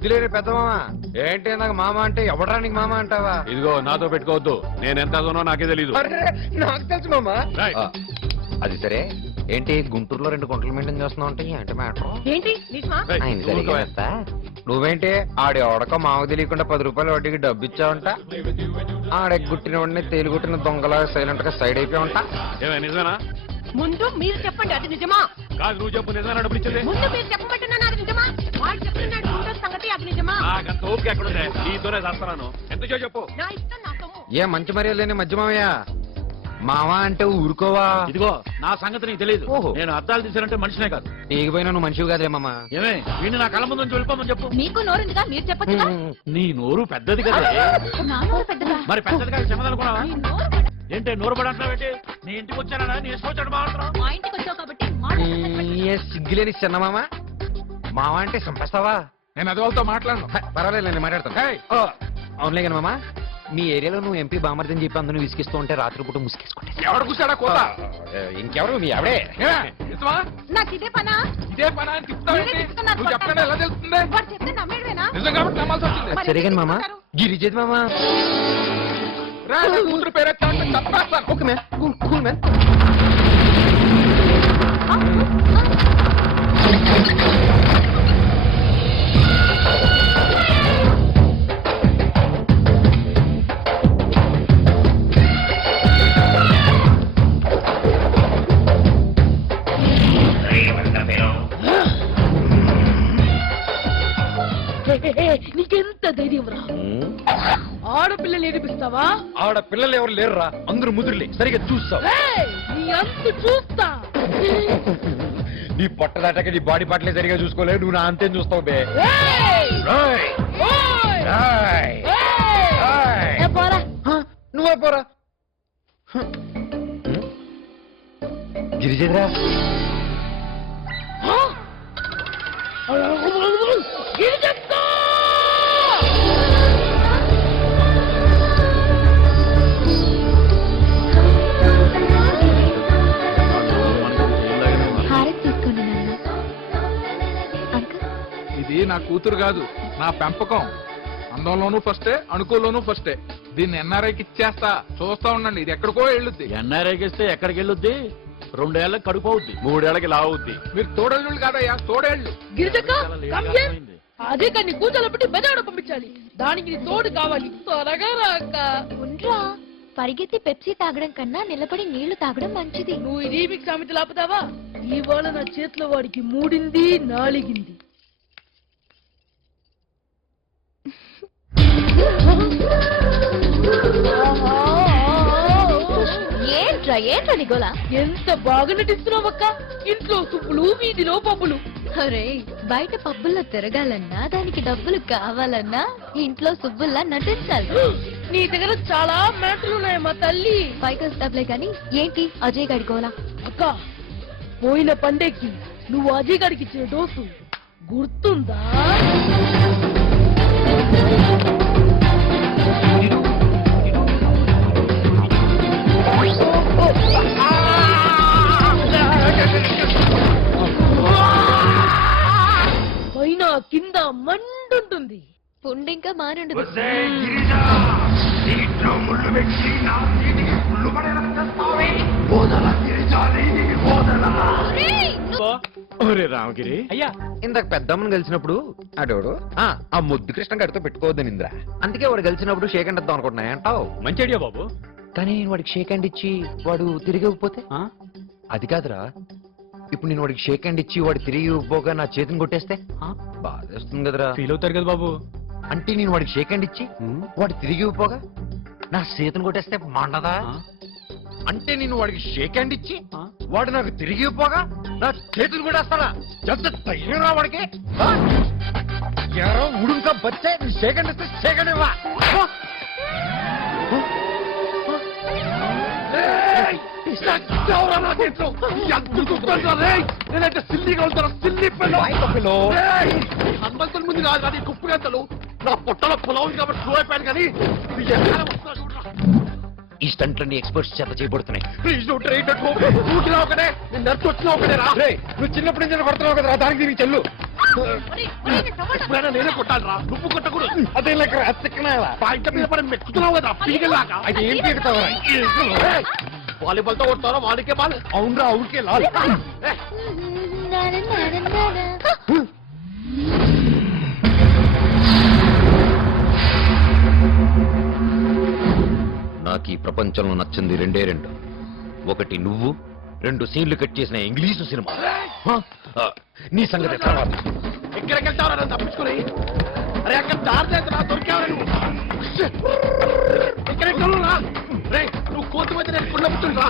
బుద్ధి లేని పెద్ద మామ ఏంటి నాకు మామ అంటే ఎవడరా నీకు మామ అంటావా? ఇదిగో నాతో పెట్టుకోవద్దు. నేను ఎంత అదనో నాకే తెలీదు. నాకు తెలుసు మామ. అది సరే, ఏంటి గుంటూరులో 2 గుంటలు మెయింటైన్ చేస్తున్నావు అంటే ఏంటి మ్యాటర్? ఏంటి నువ్వేంటి ఆడి ఎవడక మాకు తెలియకుండా 10 రూపాయలు వడ్డీకి డబ్బు ఇచ్చావంట. ఆడెగ్గుట్టిన వాడిని తేలిగుట్టిన దొంగలా సైలెంట్ గా సైడ్ అయిపోయావంట. నిజమేనా? ముందు మీరు చెప్పండి, అది నిజమా? కాదు, నువ్వు చెప్పు. నిజమేనా? డబ్బులు ఇచ్చేది ముందు మీరు చెప్పబట్టున్నాను, అది నిజమా? వాడు చెప్తున్నాడు ముందు సంగతి, అది నిజమా? నాకంత ఓపిక ఎక్కడుందే? నీతోనే చేస్తున్నాను. ఎంత చెప్పు. నా ఇష్టం, నా సొమ్ము. ఏ మంచి మర్యాద లేని మధ్య మామయ్య, మావా అంటే ఊరుకోవా? ఇదిగో నా సంగతి నీకు తెలియదు. నేను అద్దాలు తీసానంటే మనిషినే కాదు. టీగిపోయినా నువ్వు మనిషివి కాదులే మామ. ఏమే వీడిని నా కళ్ళ ముందు వెళ్ళిపోమని చెప్పు. మీకు నోరుందిగా, మీరు చెప్పొచ్చుగా. నీ నోరు పెద్దది కదా. నా నోరు పెద్దదా? మరి పెద్దది కాదు చెప్పదనుకున్నావా? నీ నోరు పెద్ద- ఏంటి నోరు పడి అంటున్నావేంటి? నీ ఇంటికి వచ్చానా? నీ ఇష్టం మాట్లాడుతున్నావు. మా ఇంటికి వచ్చావు కాబట్టి మాట సిగ్గులేని చిన్న మామ. మామ అంటే చంపేస్తావా? నేను అది వాళ్ళతో మాట్లాడను. పర్వాలేదు, నేను మాట్లాడతాను. అవునులే కానీ మామ, మీ ఏరియాలో నువ్వు ఎంపీ బామర్దని చెప్పి అందరూ విసిగిస్తూ ఉంటే రాత్రిపూట ముసుకేసుకుంటే ఎవడు కూర్చాడా కోత? ఇంకెవరు మీ ఆవిడే? నిజమా? నాకు ఇదే పనా? ఇదే పని అని చెప్తావేంటి? నువ్వు చెప్పకుండా ఎలా తెలుస్తుంది? వాడు చెప్తే నమ్మేడువేనా? నిజం కాబట్టి నమ్మాల్సి వచ్చింది. సరే కానీ మామ, గిరిజేది మామ. రా, నా కూతురు పేరెత్తా అంటే తప్పేస్తాను. Okay man, cool man. నీకెంత ధైర్యం రా? ఆడపిల్లలు ఏడిపిస్తావా? ఆడ పిల్లలు ఎవరు లేరురా, అందరూ ముదురులే. సరిగా చూస్తావు. నీ అంత చూస్తా. నీ పొట్ట దాటాక నీ బాడీ పార్ట్లే సరిగా చూసుకోలేదు, నువ్వు నా అంతేం చూస్తావు బే. నువ్వే పోరా. గిరిజేద్రా, ఇది నా కూతురు కాదు, నా పెంపకం. అందంలోనూ ఫస్టే, అణుకులోనూ ఫస్టే. దీన్ని ఎన్ఆర్ఐకి ఇచ్చేస్తా, చూస్తా ఉండండి. ఇది ఎక్కడికో వెళ్ళుద్ది. ఎన్ఆర్ఐకి ఇస్తే ఎక్కడికి వెళ్ళొద్ది? 2 ఏళ్ళకి కడుపు అవుద్ది, 3 ఏళ్ళకి లావుద్ది. మీరు తోడేళ్ళు కాదయ్యా, తోడేళ్ళు. గిరిజక్క, అదే కానీ కూతురు బెదవాడ పంపించాలి. దానికి నీ తోడు కావాలి. త్వరగా రాక. ఉండ్రా, పరిగెత్తి పెప్సీ తాగడం కన్నా నిలబడి నీళ్లు తాగడం మంచిది. నువ్వు ఈ రీమిక్స్ సామెత లాపుతావా? ఇవాళ నా చేతిలో వాడికి 3 4 ఏంట్రా నిగోలా? ఎంత బాగా నటిస్తున్నావక్క. ఇంట్లో సుప్పులు, వీధిలో పప్పులు. అరే, బయట పబ్బుల్లో తిరగాలన్నా, దానికి డబ్బులు కావాలన్నా ఇంట్లో సుబ్బుల్లా నటించాలి. నీ దగ్గర చాలా మ్యాటర్లు ఉన్నాయి మా తల్లి. పైకి వస్తావులే కానీ ఏంటి అజయ్ గారి గోలా? అక్క, పోయిన పండేకి నువ్వు అజయ్ గారికి ఇచ్చిన డోసు గుర్తుందా? పైన కింద మండుంటుంది. పుండింకా మానుండదు. ఒరే రామగిరి, అయ్యా ఇందాక పెద్దమ్మని కలిసినప్పుడు అడోడు ఆ ముద్దు కృష్ణ గడితో పెట్టుకోవద్దని ఇంద్రా. అందుకే వాడు కలిసినప్పుడు షేక్ హ్యాండ్ ఇద్దాం అనుకుంటున్నాయి అంటావు. మంచి ఐడియా బాబు. కానీ నేను వాడికి షేక్ హ్యాండ్ ఇచ్చి వాడు తిరిగి ఇవ్వకపోతే? అది కాదురా, ఇప్పుడు నేను వాడికి షేక్ హ్యాండ్ ఇచ్చి వాడు తిరిగి ఇవ్వకపోగా నా చేతిని కొట్టేస్తే బాధేస్తుంది కదరా. ఫీల్ అవుతారు కదా బాబు. అంటే నేను వాడికి షేక్ హ్యాండ్ ఇచ్చి వాడు తిరిగి ఇవ్వకపోగా నా చేతిని కొట్టేస్తే మండదా? అంటే నేను వాడికి షేక్ హ్యాండ్ ఇచ్చి వాడు నాకు తిరిగి ఇవ్వకపోగా నా చేతులు కొట్టేస్తానా? ఎంత ధైర్యం రా వాడికి? ఎవరో ఉడుంకా బచ్చే షేక్ హ్యాండ్ ఇస్తే షేక్ హ్యాండ్ ఇవ్వ. నేనైతే సిల్లిగా వెళ్తాను. సిల్లి పిల్లలు హనుమంతుల ముందు కాదు కానీ కుప్పగంతలు. నా పొట్టలో పొలం ఉంది కాబట్టి స్లో అయిపోయాను. కానీ ఇది ఎక్కడ వస్తున్నా చూడరా. ఈ స్టంట్లన్నీ ఎక్స్పర్ట్స్ చేత చేయబడుతున్నాయి. ప్లీజ్ డోంట్ రైట్ ఒకటే నేను నర్సు వచ్చినా ఒకటే రా. నువ్వు చిన్నప్పటి నుంచి కొడుతున్నావు కదరా, దానికి దీనికి చెల్లు. ఎప్పుడైనా నేనే కొట్టాలరా, నువ్వు కొట్టకూడదు. అదే లెక్క అతికినావా? పాయింట్ మీద పడి మెక్కుతున్నావు కదా పీగలాగా. అది ఏం పీకుతావరా? వాలీబాల్ తో కొడతారా? వాడికే బాల్. అవునరా, అవుకే లాల్. నాకు ఈ ప్రపంచంలో నచ్చింది రెండే రెండు. ఒకటి నువ్వు, రెండు సీన్లు కట్ చేసిన ఇంగ్లీషు సినిమా. నీ సంగతి తర్వాత. ఎక్కడికి వెళ్తావరా నన్ను తప్పించుకుని? అరే అక్కడ దారి దొరికావరా నువ్వు? ఎక్కడెక్కడున్నా? రే నువ్వు కోతి మధ్య నేను పుల్ల పుట్టుండ్రా.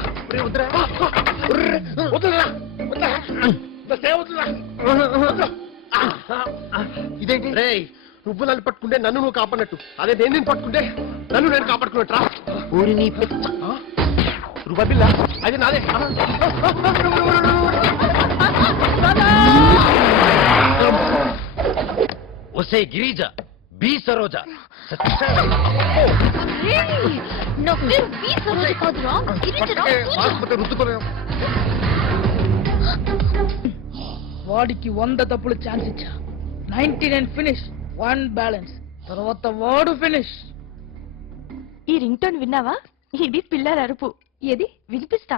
వద్దురా ఇదేంటి? రే నువ్వు నన్ను పట్టుకుంటే నన్ను నువ్వు కాపాడినట్టు, అదే నేను నేను పట్టుకుంటే నన్ను నేను కాపాడుకున్నట్రా. ఊరి నీ పిచ్చ. రూపాయి బిల్ల అది నాదే. ఒసే గిరిజ, బి సరోజ. వాడికి 100 తప్పులు ఛాన్స్ ఇచ్చా. 99 ఫినిష్, 1 బ్యాలెన్స్. తర్వాత వాడు ఫినిష్. ఈ రింగ్ టోన్ విన్నావా? ఇది పిల్లల అరుపు. ఏది వినిపిస్తా?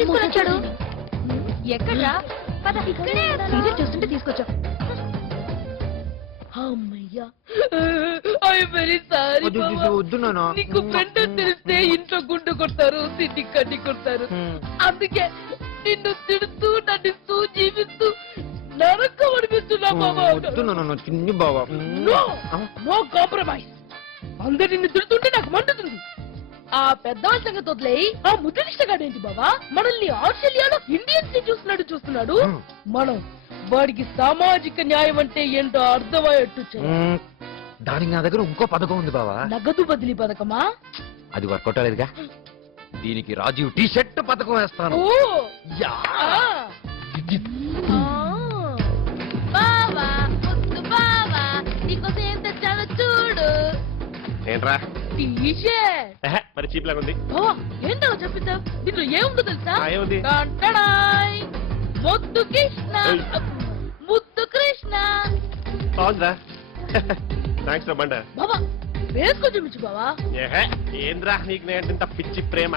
తీసుకొచ్చాడు ఎక్కడ్రా? ఇక్కడే సీరియల్ చూస్తుంటే తీసుకొచ్చా. అమ్మయ్యా, ఐ వెరీ సారీ. వద్దు నాన్న. నీకు ఫ్రెండ్ తెలిస్తే ఇంట్లో గుండు కొడతారు, సిటీ కడ్డి కొడతారు. అందుకే నిన్ను తిడుతూ నటిస్తూ జీవిస్తూ నరకం అనిపిస్తున్నా బాబా. వద్దు నాన్న, చిన్ని బావా. No compromise. అందరు నిన్ను తిడుతుంటే నాకు మండుతుంది. ఆ పెద్దవాళ్ళ సంగతి వదిలేయి, ఆ ముద్రనిష్టగాడేంటి బాబా మనల్ని ఆస్ట్రేలియాలో ఇండియన్స్ ని చూస్తున్నాడు. మనం వాడికి సామాజిక న్యాయం అంటే ఏంటో అర్థమయ్యేట్టు చేయాలి. దానికి నా దగ్గర ఇంకో పథకం ఉంది బావా. నగదు బదిలీ పథకమా? అది వర్కౌట్ అవ్వలేదుగా. దీనికి రాజీవ్ టీ షర్ట్ పథకం వేస్తాను. ఓ యా. బావా ముద్దు బావా, నీకోసం ఏం తెచ్చాడో చూడు. ఏంట్రా? T shirt. మరి చీప్ లాగా ఉంది. ఏంటో చెప్పిస్తావు? దీంట్లో ఏముందో తెలుసా? ఏముంది? టంటడాయ్. ముద్దు కృష్ణ, ముద్దు కృష్ణ. బాగుందిరా. థ్యాంక్స్ రా బండ. బాబా వేసుకో చూపించు బావా. ఏంద్రా నీకు నేంత పిచ్చి ప్రేమ.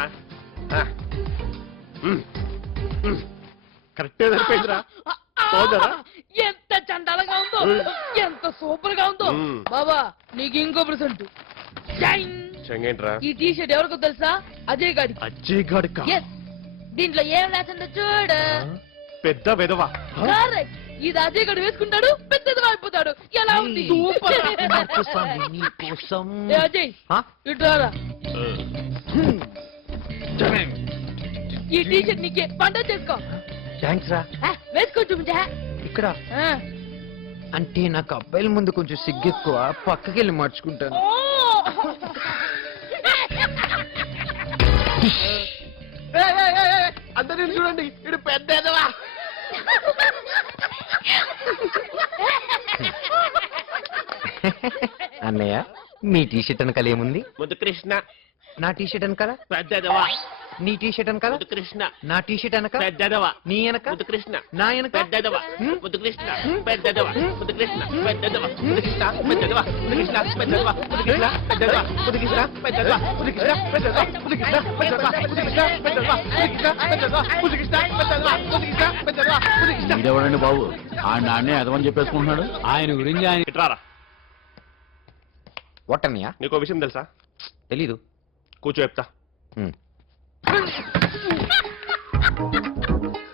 కరెక్టే సరిపోయిందిరా. బాగుందరా? ఎంత చండాలంగా ఉందో, ఎంత సూపర్ గా ఉందో. బాబా నీకు ఇంకో ప్రెసెంట్. చెంగేంట్రా? ఈ టీ షర్ట్ ఎవరికో తెలుసా? అజయ్ గాడికి. అజ్జయ్ గాడికా? Yes. దీంట్లో ఏం రాసిందో చూడు. పెద్ద వెదవా. కరెక్ట్. ఇది అజయ్ గడు వేసుకుంటాడు, పెద్దది అయిపోతాడు. ఎలా ఉంది? సూపర్. ఏ అజయ్ ఇటు రారా. ఈ టీ షర్ట్ నీకే, పంట చేసుకో. థ్యాంక్స్ రా. వేసుకో చూపించా. ఇక్కడ అంటే నాకు అబ్బాయిల ముందు కొంచెం సిగ్గెక్కువ, పక్కకెళ్ళి మార్చుకుంటాను. అందరూ చూడండి, ఇడు పెద్ద ఎదవా. అన్నయ్య మీ టీ షర్ట్ వెనకాల ఏముంది? ముద్దు కృష్ణ. నా టీ షర్ట్ వెనకాల? పెద్ద ఎదవా. నీ టీ షర్ట్ వెనకాల? ముద్దు కృష్ణ. నా టీ షర్ట్ వెనక? పెద్ద ఎదవా. నీ వెనక? ముద్దు కృష్ణ. నా వెనక? పెద్ద ఎదవా. ముద్దు కృష్ణ. పెద్ద ఎదవా. ముద్దు కృష్ణ. పెద్ద ఎదవా. ముద్దు కృష్ణ. పెద్ద ఎదవా. ముద్దు కృష్ణ. పెద్ద ఎదవా. ముద్దు కృష్ణ. పెద్ద ఎదవా. ముద్దు కృష్ణ. పెద్ద ఎదవా. ముద్దు కృష్ణ. పెద్ద ఎదవా. ముద్దు కృష్ణ. పెద్ద ఎదవా. ముద్దు కృష్ణ. పెద్ద ఎదవా. ముద్దు కృష్ణ. పెద్ద ఎదవా. ముద్దు కృష్ణ. పెద్ద ఎదవా. ముద్దు కృష్ణ. పెద్ద ఎదవా. ముద్దు కృష్ణ. ఇదేవాడండి బాబు, ఆ నాన్నే అదమని చెప్పేసుకుంటున్నాడు. ఆయన గురించి ఆయన ఇట్రారా. వట్టన్నయ్య నీకో విషయం తెలుసా? తెలీదు. కూర్చో చెప్తా.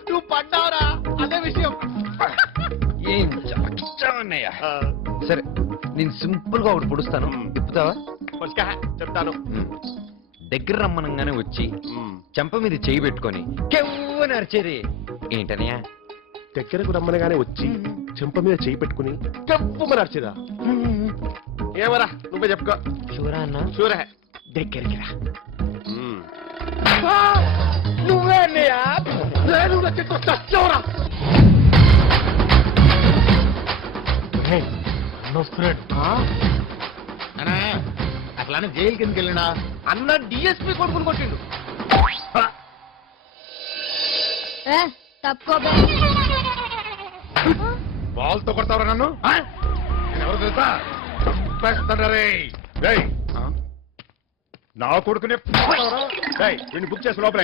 నువ్వు పడ్డావురా, అదే విషయం. ఏం చాకిచ్చావన్నయ్య. సరే నేను సింపుల్ గా ఒకటి పొడుస్తాను, తిప్పుతావా? చెప్తాను. దగ్గర రమ్మనంగానే వచ్చి చెంప మీద చేయి పెట్టుకొని కెవ్వని అరిచేది ఏంటనయ్య? దగ్గరకు రమ్మనగానే వచ్చి చెంప మీద చేయి పెట్టుకుని చెంపమని అరిచేదా? ఏమరా నువ్వే చెప్పుకో. చూరా అన్న చూరే దగ్గరికి రా. నువ్వే అన్నయ్య నేను చచ్చావురా. అన్న వస్తున్నాడు. అట్లానే జైలు కిందకి వెళ్ళినా అన్న డిఎస్పీ కొడుకుని కొట్టిండు. తప్పుకోబే బాల్తో కొడతావరా నన్ను? నేను ఎవరు తెలుసా? చంపేస్తాడరే. రేయ్, నా కొడుకునే వీడిని బుక్ చేసి లోపల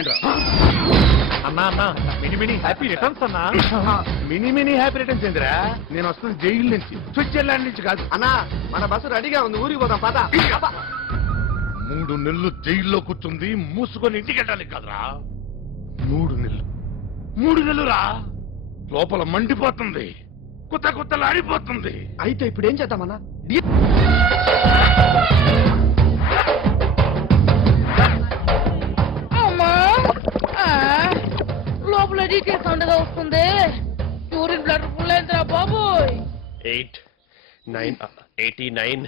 అన్నా అన్న మినీ మినీ హ్యాపీ రిటర్న్స్ అన్నా. మినీ మినీ హ్యాపీ రిటర్న్స్ ఏందిరా? నేను వస్తుంది జైలు నుంచి, స్విట్జర్లాండ్ నుంచి కాదు. అన్నా మన బస్సు రెడీగా ఉంది, ఊరికి పోదాం పద. 3 నెలలు జైల్లో కూర్చుంది మూసుకొని ఇంటికి వెళ్ళడానికి కాదురా. 3 నెలలు 3 నెలలురా. లోపల మండిపోతుంది, కొత్త కొత్తలు ఆడిపోతుంది. అయితే ఇప్పుడు ఏం చేద్దామన్నా? అమ్మా లోపల డీటెయిల్స్ ఉండగా వస్తుంది. యూరిన్ బ్లడ్ ఫుల్ అయిందిరా బాబోయ్. 8, 9, 89,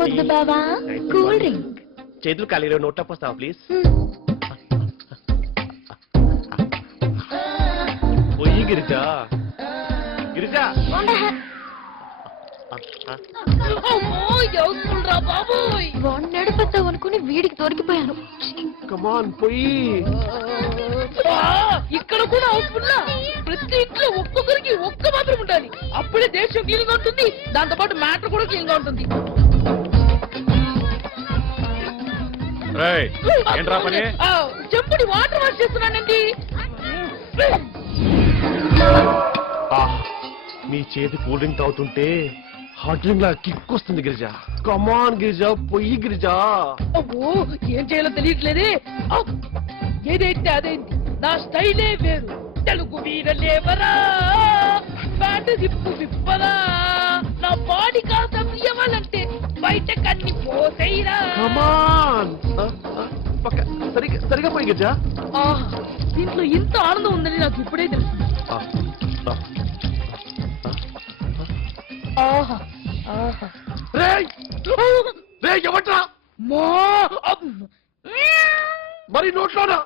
ముద్దు 90. బావా కూల్ డ్రింక్ చేతులు ఖాళీ నోట్ల పోస్తావా ప్లీజ్? పోయి గిరిజా. గిరిజా అమ్మో ఎవరురా బాబోయ్. వాడిని నడిపిద్దాం అనుకుని వీడికి దొరికిపోయాను. కమాన్ పోయి. ఇక్కడ కూడా హౌస్ఫుల్. ప్రతి ఇంట్లో ఒక్కొక్కరికి ఒక్క మాత్రం ఉండాలి. అప్పుడే దేశం క్లీన్ గా ఉంటుంది, దాంతో పాటు మ్యాటర్ కూడా క్లీన్ గా ఉంటుంది. ఏంట్రా పని? చెంపుని వాటర్ వాష్ చేస్తున్నానండి. నీ చేతి కూల్ డ్రింక్ తాగుతుంటే హాట్ డ్రింక్ లా కిక్ వస్తుంది గిరిజా. కమాన్ గిరిజా పోయి గిరిజా. అబ్బో ఏం చేయాలో తెలియట్లేదే. ఏదైతే అదేంటి, నా స్టైలే వేరు. తెలుగు వీరలేవరా, బ్యాట్ దిప్పు విప్పరా, నా బాడీ కాస్త ఇవ్వాలంటే బయట కన్ని పోసేయరా. కమాన్ పక్క సరిగా పోయి గిరిజా. దీంట్లో ఇంత ఆనందం ఉందని నాకు ఇప్పుడే తెలుసు. ఆహా ఆహా ఎవట్రా మా మరి నోట్లోనా?